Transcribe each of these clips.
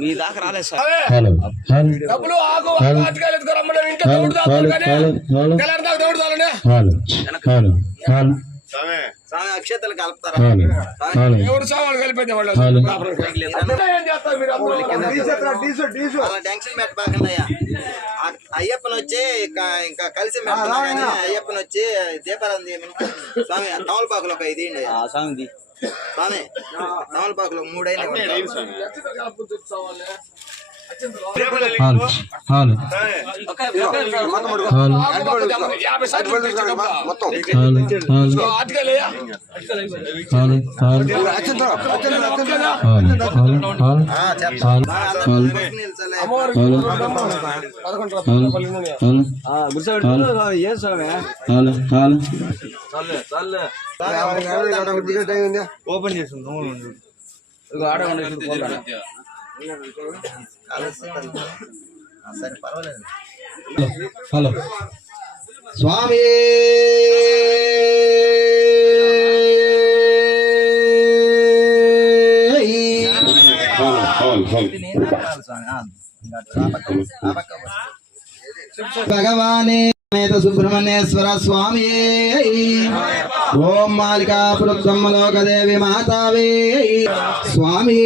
మీ దాకా రాలేదు సార్. అక్షతలు కలుపుతారా? టెన్షన్ పెట్టబాకండి అయ్యప్పని వచ్చి ఇంకా కలిసి అయ్యప్పని వచ్చి దీపారాధన స్వామి తమలపాకులు ఒక 5 ఇండి స్వామి స్వామి తమలపాకులు 3 అయినా ఓపెన్ చేస్తుంది సరే పర్వాలేదు. హలో స్వామి భగవానే సుబ్రహ్మణ్యేశ్వర స్వామి ఓం మాలికాపురబ్రహ్మలోకదేవి మాతావే స్వామి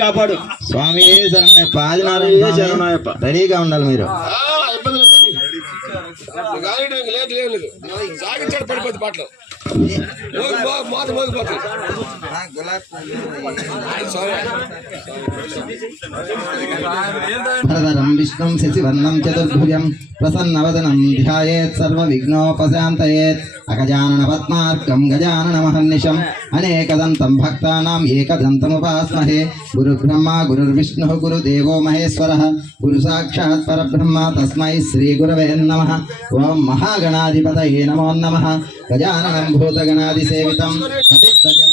కాపాడు స్వామి శరణయ్యప్ప రెడీగా ఉండాలి మీరు. విష్ణుం శశివర్ణం చతుర్భుజం ప్రసన్నవదనం ధ్యాయేత్ సర్వ విఘ్నోపశాంతయేత్ అగజానన పద్మార్కం గజానన మహర్నిశం అనేకదంతం భక్తానాం ఏకదంతముపాస్మహే గురు బ్రహ్మ గురుర్విష్ణుః గురుదేవో మహేశ్వరః గురు సాక్షాత్ పరబ్రహ్మ తస్మై శ్రీ గురవే నమః. ఓం మహాగణాధిపతయే నమో నమః. గజాననం భూతగణాదిసేవితం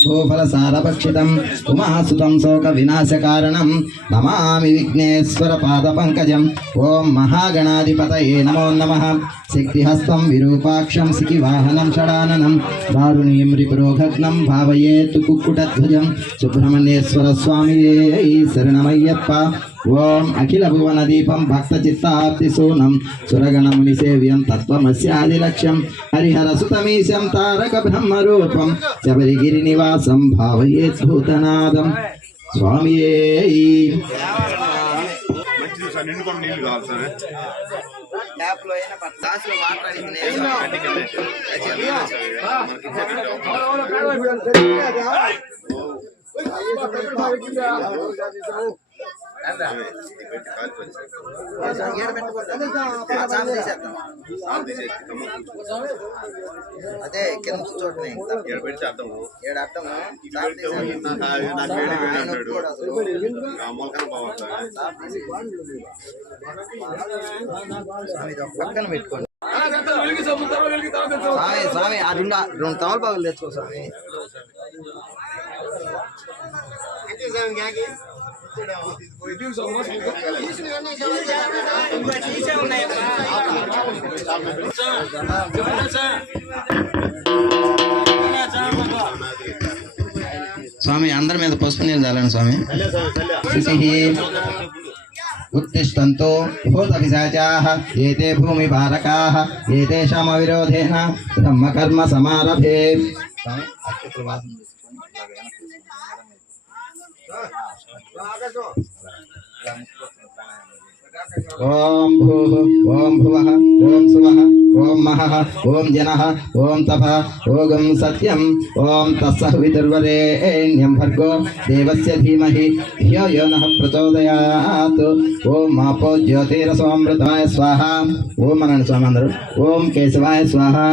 భూఫలసారభక్షితం ఉమాసుతం శోక వినాశకారణం నమామి విఘ్నేశ్వర పాద పంకజం. ఓం మహాగణాధిపతయే నమో నమః. శక్తిహస్తం విరూపాక్షం సికివాహనం షడాననం దారుణీం రిపురోఘగ్నం భావయేత్ కుక్కుటధ్వజం. సుబ్రహ్మణ్యేశ్వర స్వామియే శరణమయ్యప్ప. ఓం అఖిల భువన దీపం భక్త చిత్తాప్తిశూనం సురగణముని సేవ్యం తత్వమస్యాదిలక్ష్యం హరిహర సుతమీశం తారక బ్రహ్మరూపం శబరిగిరి నివాసం భావయేత్ భూతనాదం. స్వామియే అదే కింద కూర్చోటమే పక్కన పెట్టుకోండి స్వామి. ఆ 2 తమలపాకులు తెచ్చుకో స్వామి. స్వామి అందరి మీద పసుపు నీళ్ళు చాలండి స్వామి. उत्तिष्ठन्तो भूतपिशाचाः एते भूमिभारकाः एतेषामविरोधेन ब्रह्मकर्म समारभे. ओम भूः ओम भुवः ओम सुवः ओम महः ओम जनः ओम तपः ओम सत्यम ओम तत्सवितुर्वरेण्यं भर्गो देवस्य धीमहि धियो यो नः प्रचोदयात् ओम आपो ज्योतिरसोमृताय स्वाहा ओम अनंत स्वामी ओम केशवाय स्वाहा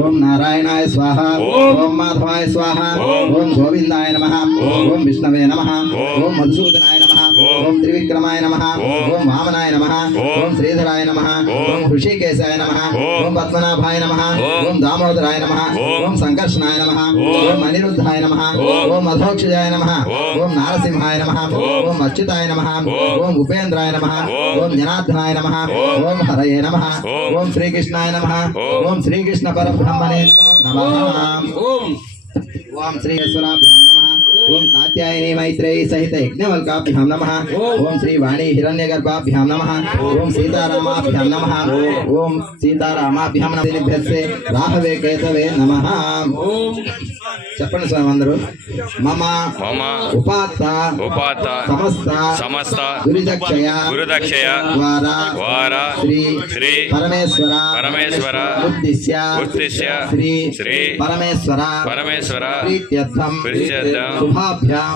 ओम नारायणाय स्वाहा ओम माधवाय स्वाहा ओम गोविंदाय नमः ओम विष्णवे नमः ओम मधुसूदनाय नमः ओम त्रिविक्रमाय नमः ओम वामनाय नमः ओम श्रीधराय नमः ओम ऋषिकेशाय नमः ओम पद्मनाभाय नमः ओम दामोदराय नमः ओम संकर्षणाय नमः ओम अनिरुद्धाय नमः ओम अधोक्षजाय नमः ओम नारसिंहाय नमः ओम अच्युताय नमः ओम उपेन्द्राय नमः ओम जनार्दनाय नमः ओम हरये नमः ओम श्रीकृष्णाय नमः ओम श्रीकृष्ण परब्रह्मणे नमः ओम श्रीश्वराभ्यां नमः ओम कात्यायनी मैत्रेयी सहित यज्ञवल्काभ्यां नमः ओम श्री वाणी हिरण्यगर्भाभ्यां नमः ओम सीतारामाभ्यां नमः ओम सीतारामाभ्यां नमः राहवे केतवे नमः చెప్పండి స్వామి అందరూ మమ ఉపాత్త సమస్త గురుదక్షయ వార శ్రీ పరమేశ్వర ఉద్దిశ్య శ్రీ పరమేశ్వర ప్రీత్యర్థం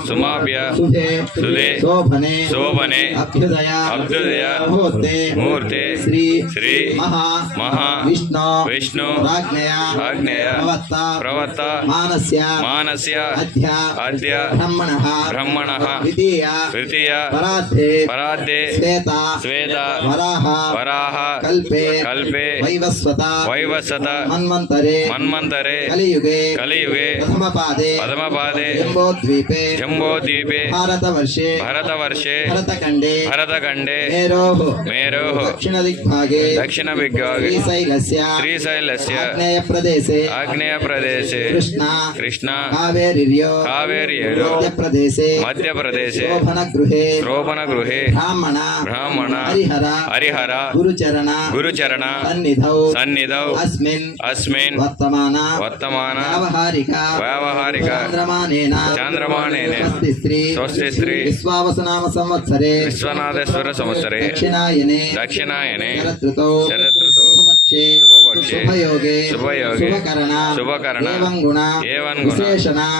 శుభాభ్యాం సుధే శోభనే అభ్యుదయ ముహూర్తే శ్రీ మహా విష్ణు రాజ్ఞయ ప్రవత్త మానస్య అద్య బ్రహ్మణః ద్వితీయ పరాద్ధే శ్వేత వరాహ కల్పే వైవస్వత మన్వంతరే కలియుగే ప్రథమపాదే జంబోద్వీపే భారతవర్షే భరతఖండే మేరోః దక్షిణ దిగ్భాగే శ్రీశైలస్య ఆగ్నేయ ప్రదేశే కృష్ణ కావేర్యో మధ్యప్రదేశే శోభనగృహే బ్రాహ్మణ హరిహర గురుచరణ సన్నిధౌ అస్మిన్ వర్తమాన వ్యావహారిక చాంద్రమానేన స్వస్తి శ్రీ విశ్వావసనామ సంవత్సరే దక్షిణాయనే శరదృతౌ శుభపక్షే శుభకరణ ఏవం గుణ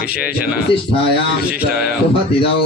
విశేషణ విశిష్టాయాం శుభతిథౌ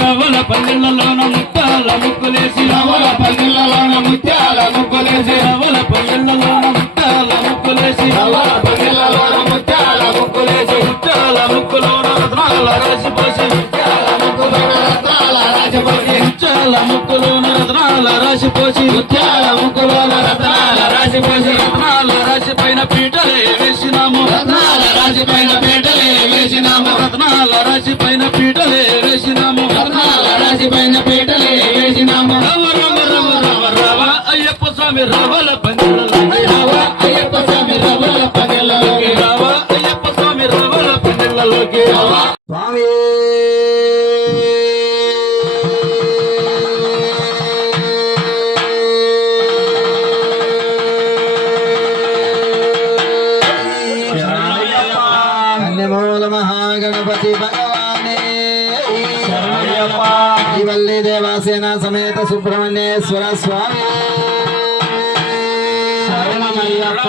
రవల పల్లెలలోన ముత్యాల ముక్కులేసి రవల పల్లెలలోన ముత్యాల ముక్కులేసి రవల పల్లెలలోన ముత్యాల ముక్కులేసి రవల పల్లెలలోన ముత్యాల ముక్కులేసి ముత్యాల ముక్కులోన రత్నాల రాశిపోసి ముత్యాల ముక్కులోన రత్నాల రాశిపోసి ముత్యాల ముక్కులోన రత్నాల రాశిపోసి ముత్యాల ముక్కులోన రత్నాల రాశిపోసి రత్నాల రాశి పైన పీటలే వేసినాము రత్నాల రాశి పైన పీటలే వేసినాము రత్నాల రాశి పైన పీటలే వేసినాము రత్నాల రాశి పైన పీటలే వేసినాము రవ రవ రవ రవ రవ అయ్యప్ప స్వామి రవల పందిళ్ళలోకి రవ అయ్యప్ప స్వామి రవల పందిళ్ళలోకి రవ అయ్యప్ప స్వామి రవల పందిళ్ళలోకి రవ స్వామి కన్యమూల మహాగణపతి భగవానే శ్రీవల్లి దేవాసేన సమేత సుబ్రహ్మణ్యేశ్వర స్వామి శరణమయ్యప్ప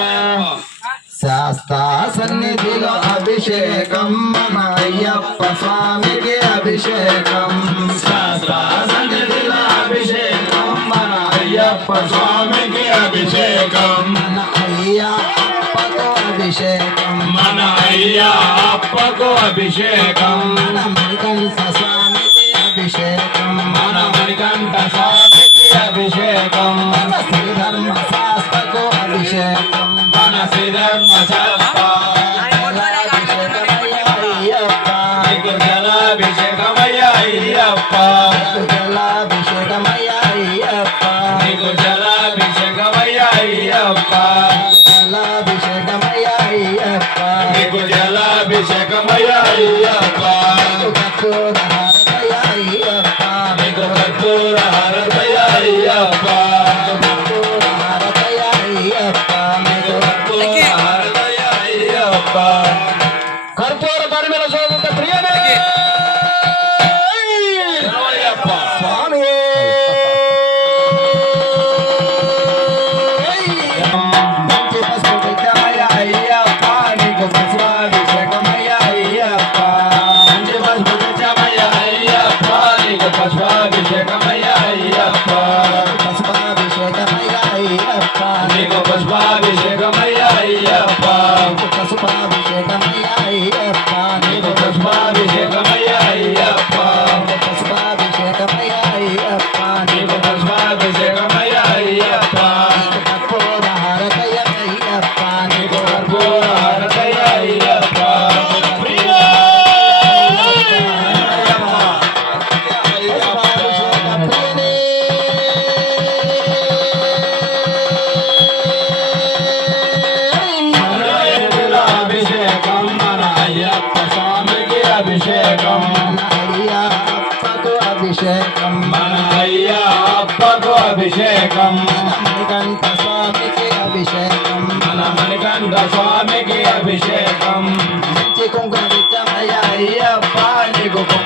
శాస్తా సన్నిధిలో అభిషేకం మన అయ్యప్ప స్వామికి అభిషేకం శాస్తా సన్నిధిలో అభిషేకం మన అయ్యప్ప స్వామికి అభిషేకం మన అయ్యప్పకు అభిషేకం మన అయ్యప్పకు అభిషేకం మన మణికంఠ స్వామికి అభిషేకం మన మణికంఠ స్వామికి అభిషేకం మన శ్రీధర్మ శాస్త్రకు అభిషేకం మన శ్రీధర్మ శాస్త్ర జలాభిషేకమయ్య అయ్యప్ప జలాభిషేకమయ్య అయ్యప్ప నీకు జలాభిషేకమయ్య అయ్యప్ప జలాభిషేకమయ్య అయ్యప్ప నీకు జలాభిషేకమయ్య అయ్యప్ప కర్పూర హారతయ్య అయ్యప్ప నీకు కర్పూర హారతయ్య అయ్యప్ప కర్పూర హారతయ్య అయ్యప్ప నీకు కర్పూర హారతయ్య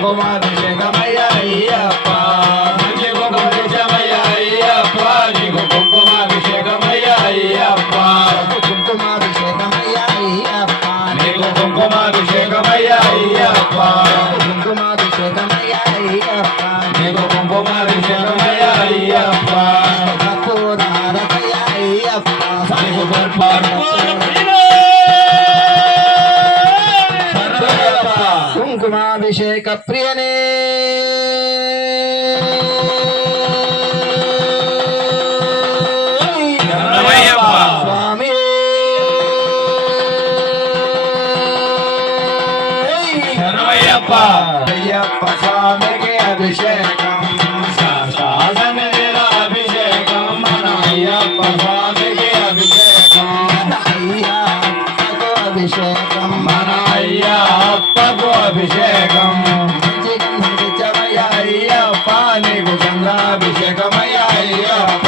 కుంకుమాభిషేకమయ్య అయ్యప్ప మంచి కుంకుమాభిషేకమయ్య అయ్యప్ప నీకు కుంకుమాభిషేకమయ్య అయ్యప్ప కుంకుమాభిషేకమయ్య అయ్యప్ప నీకు కుంకుమాభిషేకమయ్య అయ్యప్ప కుంకుమాభిషేకమయ్య అయ్యప్ప నీకు కుంకుమాభిషేకమయ్య అయ్యప్ప కర్పూర హారతయ్య అయ్యప్ప నీకు కర్పూర కుంకుమాభిషేక ప్రియనే స్వామి శరణమయ్యప్ప అయ్యప్ప స్వామికి అభిషేకం శాసనవేద అభిషేకం మన అయ్యప్ప స్వామికి అభిషేకం అయ్యప్పకు అభిషేకం మన అయ్యప్పకు అభిషేకం అయ్యప్ప నీకు గంగాభిషేకమయ్య అయ్యప్ప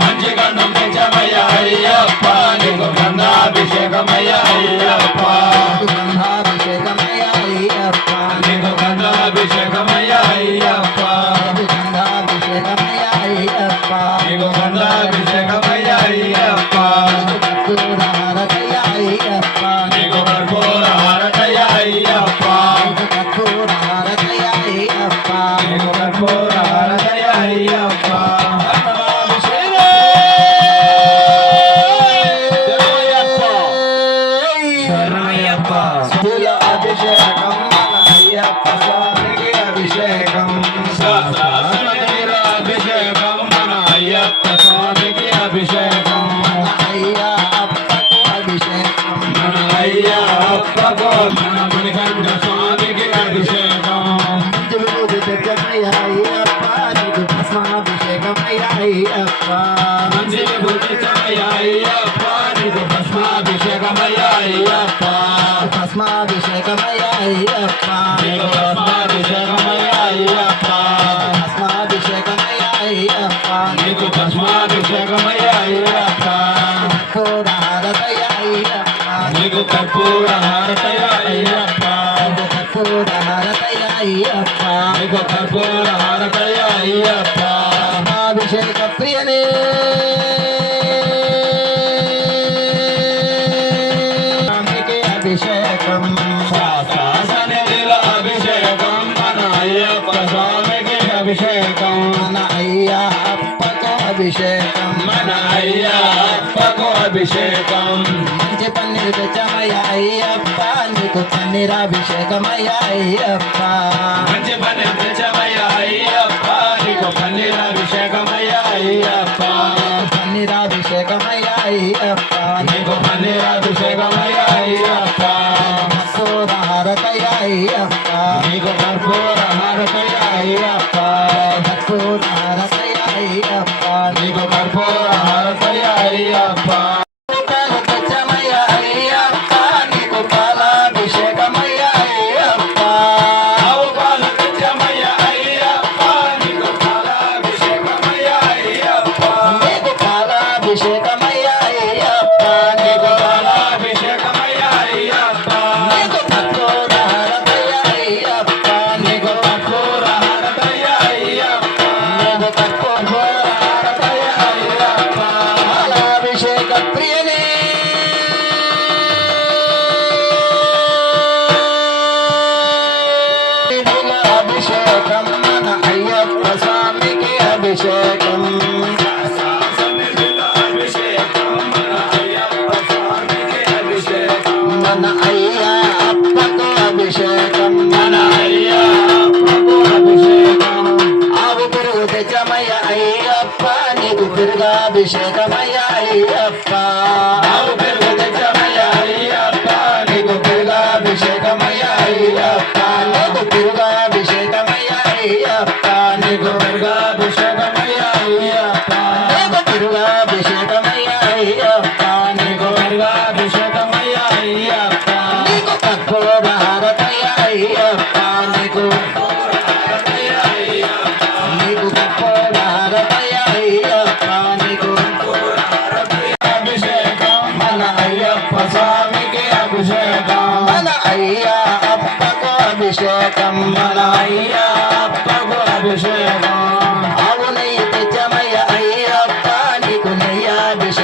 మంచి గంధం తెచ్చమయ్య అయ్యప్ప నీకు గంగాభిషేకమయ్య అయ్యప్ప గంధాభిషేకమయ్య అయ్యప్ప నీకు గంగాభిషేకమయ్య అయ్యప్ప గంధాభిషేకమయ్య అయ్యప్ప నీకు గంగాభిషేకమయ్య అయ్యప్ప కర్పూర హారతయ్య అయ్యప్ప నీకు కర్పూర హారతయ్య అయ్యప్ప కర్పూర హారతయ్య అయ్యప్ప నీకు కర్పూర హారతయ్య అయ్యప్ప శరణమయ్యప్ప స్థూల అభిషేకం మన అయ్యప్ప స్వామికి అభిషేకం శాసనవేద అభిషేకం మన అయ్యప్ప స్వామికి అభిషేకం అయ్యప్పకు అభిషేకం మన అయ్యప్పకు మన మణికంఠ స్వామికి అభిషేకం విభూతి తెచ్చమయ్య అయ్యప్ప నీకు భస్మాభిషేకమయ్య అయ్యప్ప మంచి గుర్తించమయ్య అయ్యప్ప నీకు భస్మాభిషేకమయ్య అయ్యప్ప భస్మాభిషేకమయ్య అయ్యప్ప నీకు భస్మాభిషేకమయ్య అయ్యప్ప భస్మాభిషేకమయ్య అయ్యప్ప నీకు భస్మాభిషేకమయ్య అయ్యప్ప కర్పూర హారతయ్య అయ్యప్ప నీకు కర్పూర హారతయ్య అయ్యప్ప కర్పూర హారతయ్య అయ్యప్ప నీకు కర్పూర హారతయ్య అయ్యప్ప అభిషేక ప్రియనే స్వామికి అభిషేకం శాసనవేద అభిషేకం మన అయ్యప్ప స్వామికి అభిషేకం మన అయ్యప్పకు అభిషేకం మన అయ్యప్పకు అభిషేకం మంచి పన్నీరు తెచ్చమయ్య అయ్యప్ప నీకు పన్నీరాభిషేకమయ్య అయ్యప్ప మంచి పని తెచ్చమయ్య అయ్యప్ప నీకు పన్నీరాభిషేకమయ్య అయ్యప్ప పన్నీరాభిషేకమయ్య అయ్యప్ప నీకు పన్నీరాభిషేకమయ్య అయ్యప్ప కర్పూర హారతయ్య అయ్యప్ప నీకు కర్పూర హారతయ్య అయ్యప్ప కర్పూర హారతయ్య అయ్యప్ప నీకు కర్పూర హారతయ్య అయ్యప్ప తెచ్చమయ్య అయ్యప్ప నీకు పాలాభిషేకమయ్య అయ్యప్ప ఆవు పాలు తెచ్చమయ్య అయ్యప్ప నీకు పాలాభిషేకమయ్య అయ్యప్ప నీకు పాలాభిషేకమయ్య అయ్యప్ప నీకు పాలాభిషేకమయ్య అయ్యప్ప నీకు కర్పూర హారతయ్య అయ్యప్ప నీకు కర్పూర హారతయ్య అయ్యప్ప నీకు కర్పూర హారతయ్య అయ్యప్ప పాలాభిషేక ప్రియనే అభిషేకం మన అయ్యప్ప స్వామికి అభిషేకం శాసనవేద అభిషేకం మన అయ్యప్ప స్వామికి అభిషేకం మన అయ్యప్పకు అభిషేకం మన అయ్యప్పకు అభిషేకం ఆవు పెరుగు తెచ్చమయ్య అయ్యప్ప నీకు పెరుగాభిషేకమయ్య అయ్యప్ప ఆవు పెరుగు తెచ్చమయ్య అయ్యప్ప నీకు పెరుగాభిషేకమయ్య అయ్యప్ప నీకు పెరుగాభిషేకమయ్య అయ్యప్ప నీకు పెరుగాభిషేకమయ్య అయ్యప్ప నీకు పెరుగాభిషేకమయ్య అయ్యప్ప నీకు పెరుగాభిషేకమయ్య అయ్యప్ప నీకు కర్పూర హారతయ్య అయ్యప్ప నీకు నీకు కర్పూర హారతయ్య అయ్యప్ప నీకు అభిషేకం మన అయ్యప్ప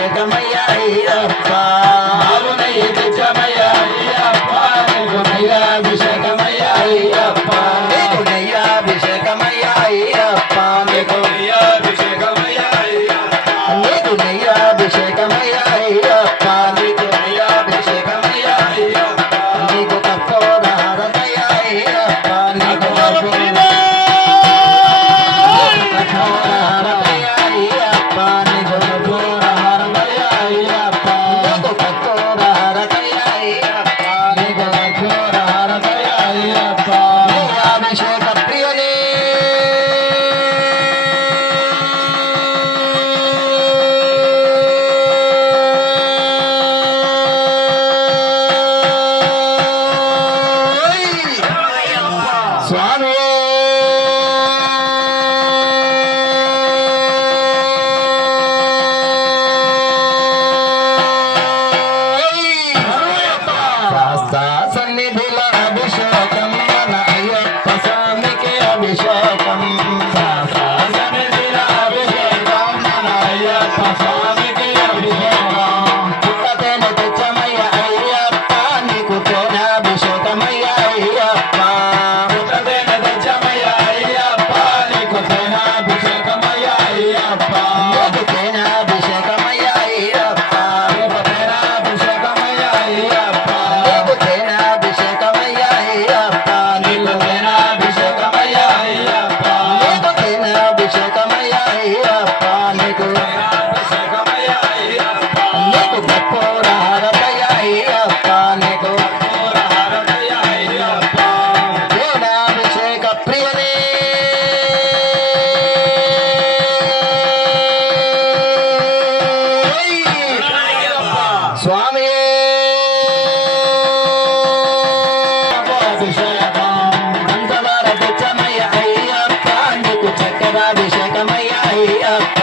నయ్యాభిషేకమయ్యా అయ్యప్ప పాలు నెయ్యి తెచ్చమయ్యా అయ్యప్ప నీకు నయ్యాభిషేకమయ్యా అయ్యప్ప నీకు నయ్యాభిషేకమయ్యా అయ్యప్ప నీకు నయ్యాభిషేకమయ్యా అయ్యప్ప నీకు నయ్యాభిషేకమయ్యా అయ్యప్ప నీకు నయ్యాభిషేకమయ్యా అయ్యప్ప నీకు కర్పూర హారతయ్యా అయ్యప్ప నీకు కర్పూర హారతయ్యా అయ్యప్ప నీకు కర్పూర హారతయ్యా అయ్యప్ప నీకు కర్పూర హారతయ్యా అయ్యప్ప నీకు కర్పూర హారతయ్యా అయ్యప్ప నయ్యాభిషేక ప్రియనే స్వామి సన్నిధిలో అభిషేకం మన అయ్యప్ప స్వామికి అభిషేకం సన్నిధిలో అభిషేకం మన అయ్యప్ప స్వామికి అభిషేకం పుట్టతేనె తెచ్చమయ్య అయ్యప్ప నీకు తేనాభిషేకమయ్య అయ్యప్ప పుట్టతేనె తెచ్చమయ్యా అయ్యప్ప నీకు తేనాభిషేకమయ్యా అయ్యప్ప నీకు తేనాభిషేకమయ్య అయ్యప్ప నీకు తేనాభిషేకమయ్యా అయ్యప్ప నీకు తేనాభిషేకమయ్య అయ్యప్ప నీకు తేనాభిషేకమయ్యా అయ్యప్ప నీకు తేనాభిషేకమయ్య అయ్యప్ప నీకు తేనాభిషేకమయ్యా అయ్యప్ప నీకు కర్పూర హారతయ్య అయ్యప్ప నీకు కర్పూర హారతయ్యా అయ్యప్ప తేనాభిషేక ప్రియనే స్వామి పంచదార తెచ్చమయ్య అయ్యప్ప నీకు చక్కెరాభిషేకమయ్య అయ్యప్ప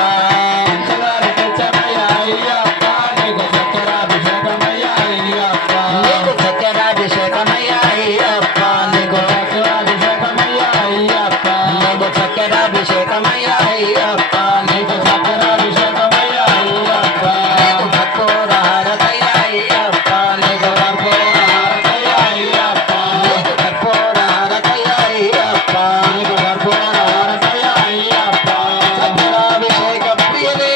పంచదార తెచ్చమయ్యా అయ్యప్ప నీకు చక్కెరాభిషేకమయ్యా అయ్యప్ప నీకు చక్కెరాభిషేకమయ్య అయ్యప్ప నీకు చక్కెరాభిషేకమయ్యా అయ్యప్ప నీకు చక్కెరాభిషేకమయ్య అయ్యప్ప నీకు చక్కెరాభిషేకమయ్యా అయ్యప్ప నీకు కర్పూర హారతయ్య అయ్యప్ప నీకు కర్పూర హారతయ్యా అయ్యప్ప నీకు కర్పూర హారతయ్య అయ్యప్ప నీకు కర్పూర హారతయ్యా అయ్యప్ప చక్కెరాభిషేక ప్రియనే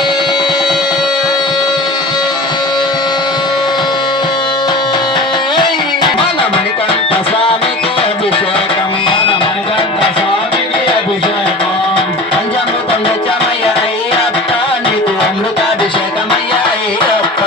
మన మణికంఠ స్వామికి అభిషేకం మన మణికంఠ స్వామికి అభిషేకం పంచామృతం తెచ్చమయ్య అయ్యప్ప నీకు అమృతాభిషేకమయ్య అయ్యప్ప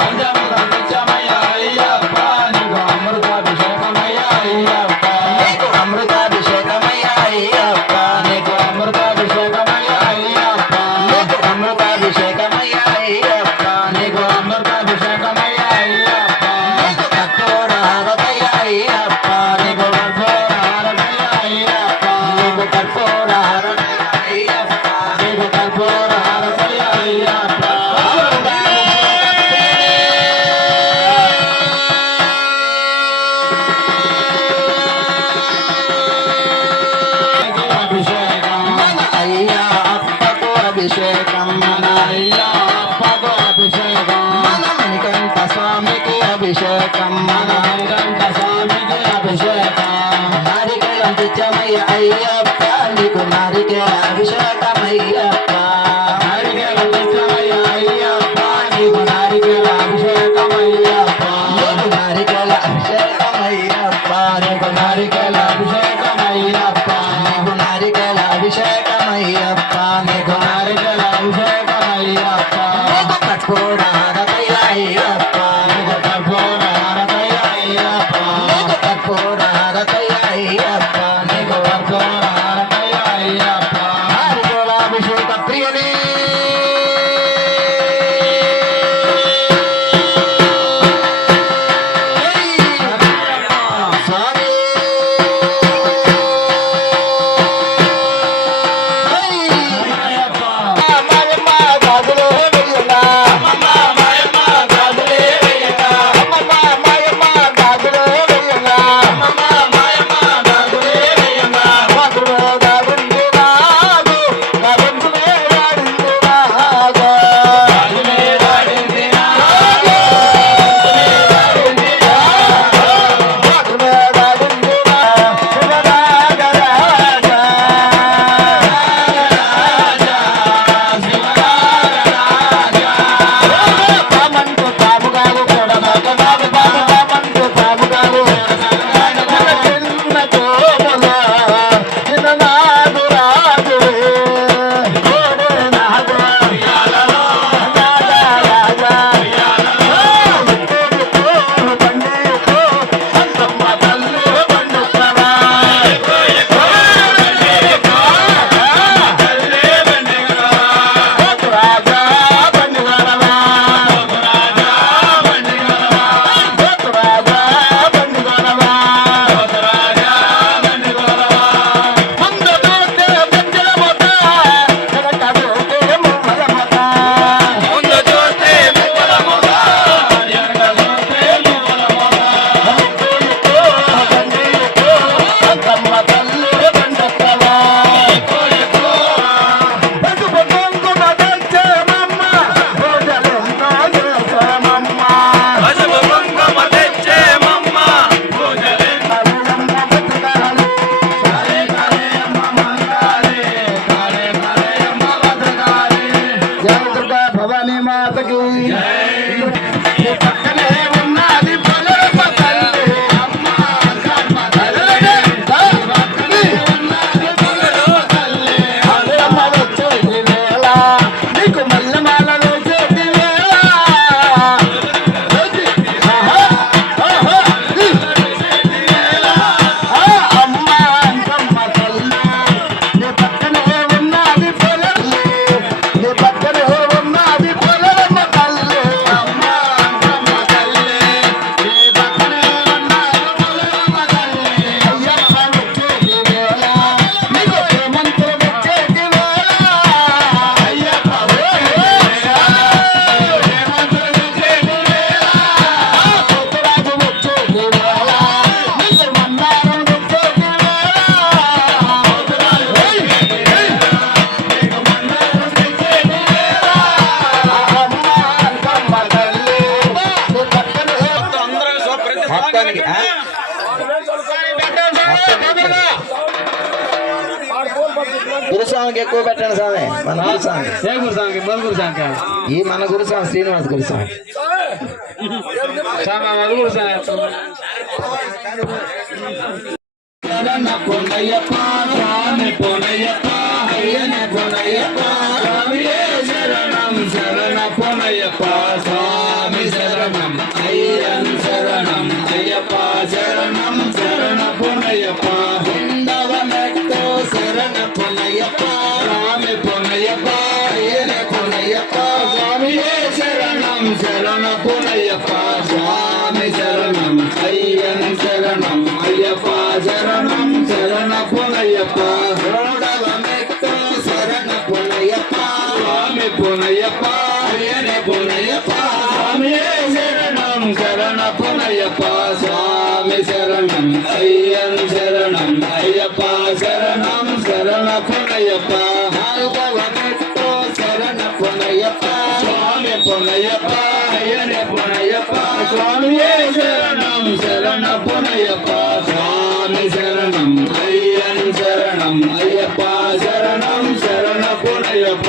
పంచముఖం తెచ్చమయ్యా అయ్యప్ప నీకు అమృతాభిషేకమయ్యా అయ్యప్ప నీకు అమృతాభిషేకమయ్య అయ్యప్ప నీకు అమృతాభిషేకమయ్యా అయ్యప్ప నీకు అమృతాభిషేకమయ్య అయ్యప్ప నీకు అమృతాభిషేకమయ్యా అయ్యప్ప నీకు కర్పూర హారతయ్య అయ్యప్ప నీకు కర్పూర హారతయ్యా అయ్యప్ప నీకు కర్పూర హారతయ్య అయ్యప్ప నీకు కర్పూర హారతయ్యా అయ్యప్ప అభిషేకం మన అయ్యప్పకు అభిషేకం మన అయ్యప్పకు అభిషేకం మన మణికంఠ స్వామికి అభిషేకం మన మణికంఠ స్వామికి అభిషేకం నారికేళం తెచ్చమయ్య అయ్యప్ప నీకు నారికేళ అభిషేకమయ్యప్ప నారికేళం తెచ్చమయ్యా అయ్యప్ప నీకు నారికేళ అభిషేకమయ్యప్ప నీకు నారికేళ అభిషేకమయ్యప్ప నీకు నారికేళ అభిషేకమయ్యప్ప నీకు నారికేళ అభిషేకమయ్యప్ప నీకు నారికేళ అభిషేకమయ్యప్ప నీకు కర్పూర హారతయ్య అయ్యప్ప నీకు కర్పూర హారతయ్యా తల్లికి నీ పక్కనే ఉన్నది పొలమ్మ తల్లి అమ్మ అంకమ్మ తల్లి పక్కనే ఉన్నది పొలమ్మ తల్లి అల్లమ్మ వచ్చేటి వేళ నీకు మల్లెమాల వేసేటి వేళ ఆహా ఆహా అమ్మ అంకమ్మ తల్లి నీ పక్కనే ఉన్నది పొలమ్మ నీ పక్కనే ఉన్నది పొలమ్మ తల్లి అమ్మ అంకమ్మ తల్లి నీ పక్కనే ఉన్నది పొలమ్మ తల్లి అయ్యమ్మ వచ్చేటి వేళ నీకు హేమంతులు వచ్చేటి వేళ అయ్యప్ప హేమంతులు వచ్చేటి వేళ పోతురాజు వచ్చేటి వేళ నీకు మందారం వచ్చేటి వేళ పోతురాజు వచ్చేటి వేళ నీకు మందారం వచ్చేటి వేళ అమ్మ అంకమ్మ తల్లి నీ పక్కనే మొత్తానికి ఆ? గురుస్వామికి ఎక్కువ పెట్టండి స్వామి మన గురుస్వామి ఈ మన గురుస్వామి శ్రీనివాస గురుస్వామి శరణ పొన్నయ్యప్ప స్వామి పొన్నయ్యప్ప అయ్యనే పొన్నయ్యప్ప స్వామియే శరణం శరణ పొన్నయ్యప్ప స్వామి శరణం అయ్యన్ శరణం అయ్యప్ప శరణం శరణ పొన్నయ్యప్ప బృందవనెట్టో శరణ పొన్నయ్యప్ప స్వామి పొన్నయ్యప్ప అయ్యనే పొన్నయ్యప్ప స్వామియే శరణం శరణ పొన్నయ్యప్ప స్వామి శరణం అయ్యన్ శరణం అయ్యప్ప శరణం శరణ పొన్నయ్యప్ప రోడవమెట్టో శరణ పొన్నయ్యప్ప స్వామి పొన్నయ్యప్ప అయ్యనే పొన్నయ్యప్ప స్వామియే శరణం శరణ పొన్నయ్యప్ప స్వామి శరణం అయ్యన్ శరణం అయ్యప్ప శరణం శరణ పొన్నయ్యప్ప నాలుగవమెట్టో శరణ పొన్నయ్యప్ప స్వామి పొన్నయ్యప్ప అయ్యనే పొన్నయ్యప్ప స్వామియే శరణం శరణ పొన్నయ్యప్ప స్వామి శరణం అయ్యన్ శరణం అయ్యప్ప శరణం శరణ పొన్నయ్యప్ప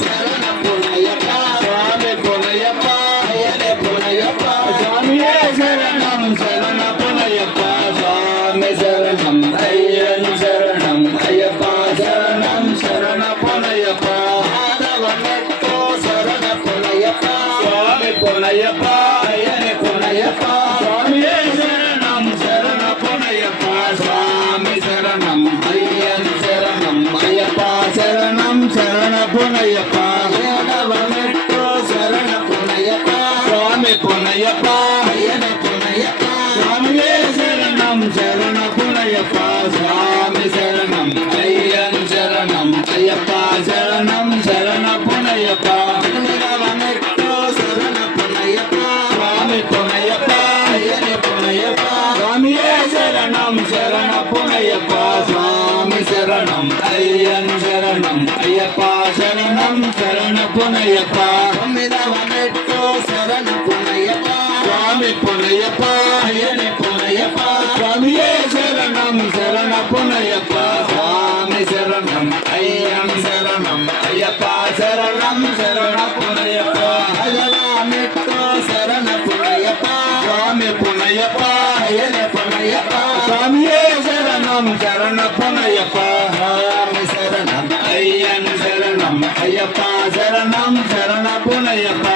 శరణ పొన్నయ్యప్ప స్వామి పొన్నయ్యప్ప అయ్యనే పొన్నయ్యప్ప స్వామియే శరణం శరణ పొన్నయ్యప్ప స్వామి శరణం అయ్యన్ శరణం అయ్యప్ప శరణం శరణ పొన్నయ్యప్ప మాధవమెట్టో శరణ పొన్నయ్యప్ప స్వామి పొన్నయ్యప్ప అయ్యనే పొన్నయ్యప్ప స్వామియే శరణం శరణ పొన్నయ్యప్ప స్వామి శరణం అయ్యన్ శరణం అయ్యప్ప శరణం శరణ పొన్నయ్యప్ప ఏడవమెట్టో శరణ పొన్నయ్యప్ప స్వామి పొన్నయ్యప్ప అయ్యనే పొన్నయ్యప్ప స్వామియే శరణం శరణ పొన్నయ్యప్ప స్వామి శరణం అయ్యన్ శరణం అయ్యప్ప శరణం శరణ పొన్నయ్యప్ప ఎనిమిదవమెట్టో శరణ పొన్నయ్యప్ప స్వామి పొన్నయ్యప్ప అయ్యనే పొన్నయ్యప్ప స్వామియే శరణం శరణ పొన్నయ్యప్ప స్వామి శరణం అయ్యన్ శరణం అయ్యప్ప శరణం శరణ పొన్నయ్యప్ప తొమ్మిదవమెట్టో శరణ పొన్నయ్యప్ప స్వామి పొన్నయ్యప్ప అయ్యనే పొన్నయ్యప్ప స్వామియే శరణం శరణ పొన్నయ్యప్ప స్వామి శరణం అయ్యన్ శరణం అయ్యప్ప శరణం శరణ పొన్నయ్యప్ప అయ్యవమెట్టో శరణ పొన్నయ్యప్ప స్వామి పొన్నయ్యప్ప అయ్యనే పొన్నయ్యప్ప స్వామియే శరణం శరణ పొన్నయ్యప్ప స్వామి శరణం అయ్యన్ శరణం అయ్యప్ప శరణం శరణ పొన్నయ్యప్ప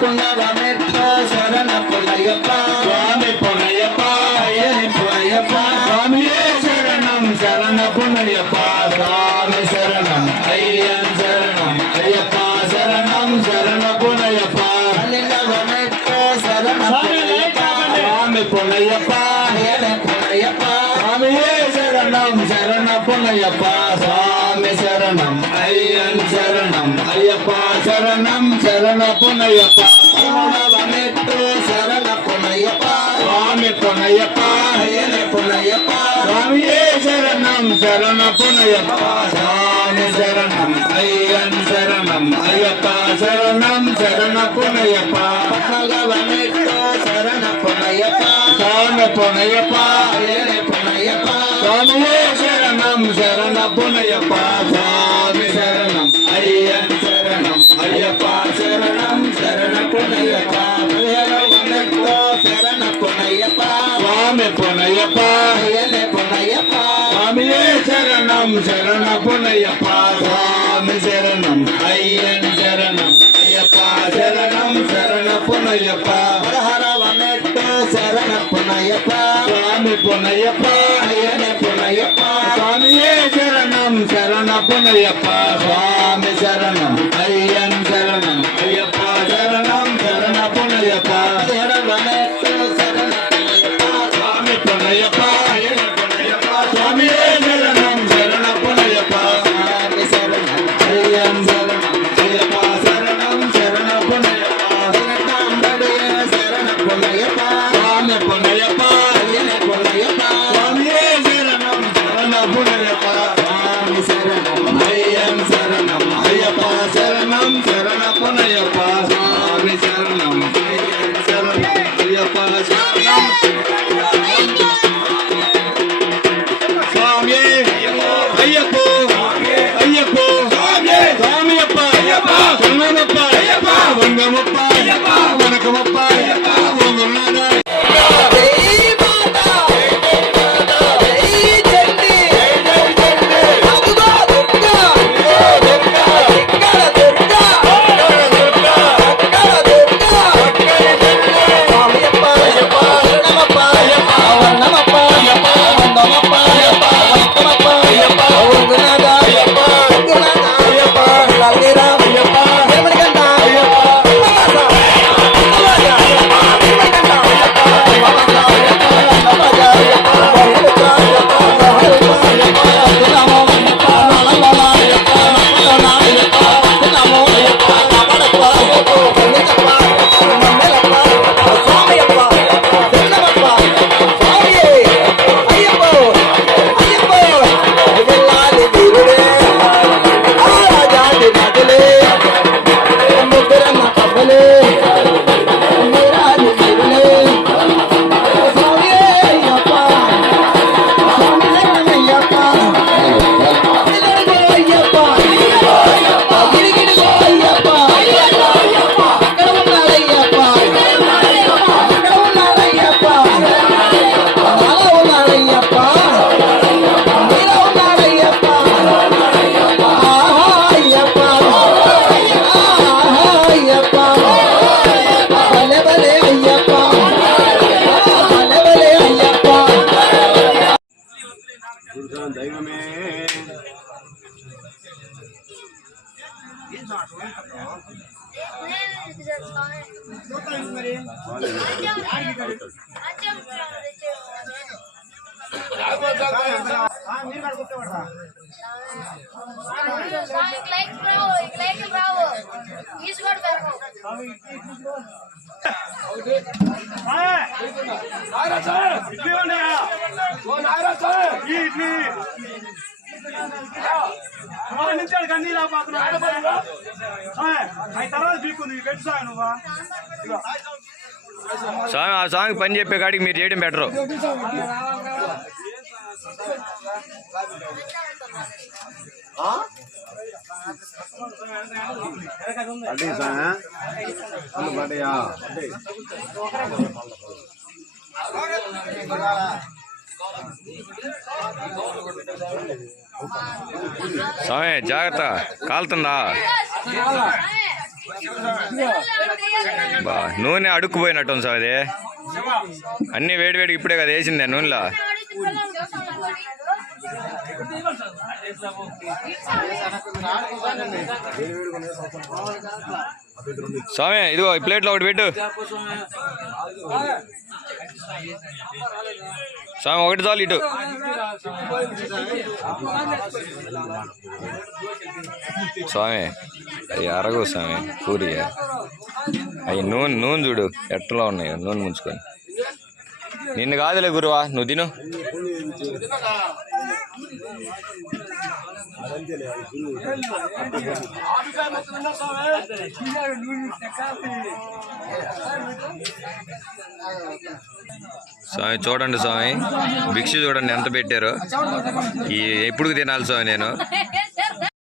కుండవమెట్టో శరణ పొన్నయ్యప్ప స్వామి పొన్నయ్యప్ప అయ్యనే పొన్నయ్యప్ప స్వామియే శరణం శరణ పొన్నయ్యప్ప స్వామి శరణం అయ్యన్ శరణం అయ్యప్ప శరణం శరణ పొన్నయ్యప్ప పన్నెండవమెట్టో శరణ పొన్నయ్యప్ప స్వామి పొన్నయ్యప్ప అయ్యనే పొన్నయ్యప్ప స్వామియే శరణం శరణ పొన్నయ్యప్ప స్వామి శరణం అయ్యన్ శరణం అయ్యప్ప శరణం శరణ పొన్నయ్యప్ప పదమూడవమెట్టో శరణ పొన్నయ్యప్ప స్వామి పొన్నయ్యప్ప అయ్యనే పొన్నయ్యప్ప స్వామియే శరణం శరణ పొన్నయ్యప్ప స్వామి శరణం అయ్యన్ శరణం అయ్యప్ప శరణం శరణ పొన్నయ్యప్ప పద్నాలుగవమెట్టో శరణ పొన్నయ్యప్ప స్వామి పొన్నయ్యప్ప అయ్యనే పొన్నయ్యప్ప స్వామియే శరణం శరణ పొన్నయ్యప్ప స్వామి శరణం అయ్యన్ శరణం అయ్యప్ప అయ్యప్ప స్వామి శరణం అయ్యన్ శరణం అయ్యప్ప శరణం శరణపునయ్యప్ప హరహరవమెట్టు శరణ పునయ్యప్ప స్వామి పునయ్యప్ప అయ్యనే పునయ్యప్ప స్వామియే శరణం శరణపునయ్యప్ప స్వామి శరణం అయ్యన్ శరణం అయ్యప్ప శరణం శరణపునయ్యప్ప హరహరవమెట్టు శరణ పునయ్యప్ప స్వామి పునయ్యప్ప అయ్యన పునయ్యప్ప స్వామియే శరణం శరణపునయ్యప్ప స్వామి శరణం అయ్యన్ శరణం అయ్యప్ప శరణం శరణపునయ్యప్ప శరణంబడియ శరణ పునయ్యప్ప స్వామి పునయ్యప్ప అయ్యనే పునయ్యప్ప స్వామియే శరణం శరణపునయ్యప్ప స్వామి శరణం అయ్యన్ శరణం అయ్యప్ప శరణం శరణపునయ్యప్ప స్వామి శరణం అయ్యన్ శరణం అయ్యప్ప శరణం స్వామి అయ్యప్ప అయ్యప్ప స్వామియప్ప శరణమప్ప వంగమప్ప వనకమప్ప వంగున్నాడా దైవమే స్వామి ఆ సాంగ్ పని చెప్పే కాడికి మీరు చేయడం బెటరు. స్వామి జాగ్రత్త, కాలుతుందా? బా నూనె అడుక్కుపోయినట్టుంది స్వామి. అది అన్ని వేడివేడికి ఇప్పుడే కదా వేసిందే నూనెలో. స్వామి ఇదిగో ఈ ప్లేట్లో ఒకటి పెట్టు స్వామి. ఒకటి చాలు ఇటు. స్వామి అవి అరగవు స్వామి పూరి. అవి నూనె చూడు ఎట్టలో ఉన్నాయి, నూనె ముంచుకొని. నిన్ను కాదులే గురువా, నువ్వు తిను. స్వామి చూడండి స్వామి, భిక్ష చూడండి ఎంత పెట్టారో. ఎప్పుడు తినాలి స్వామి నేను?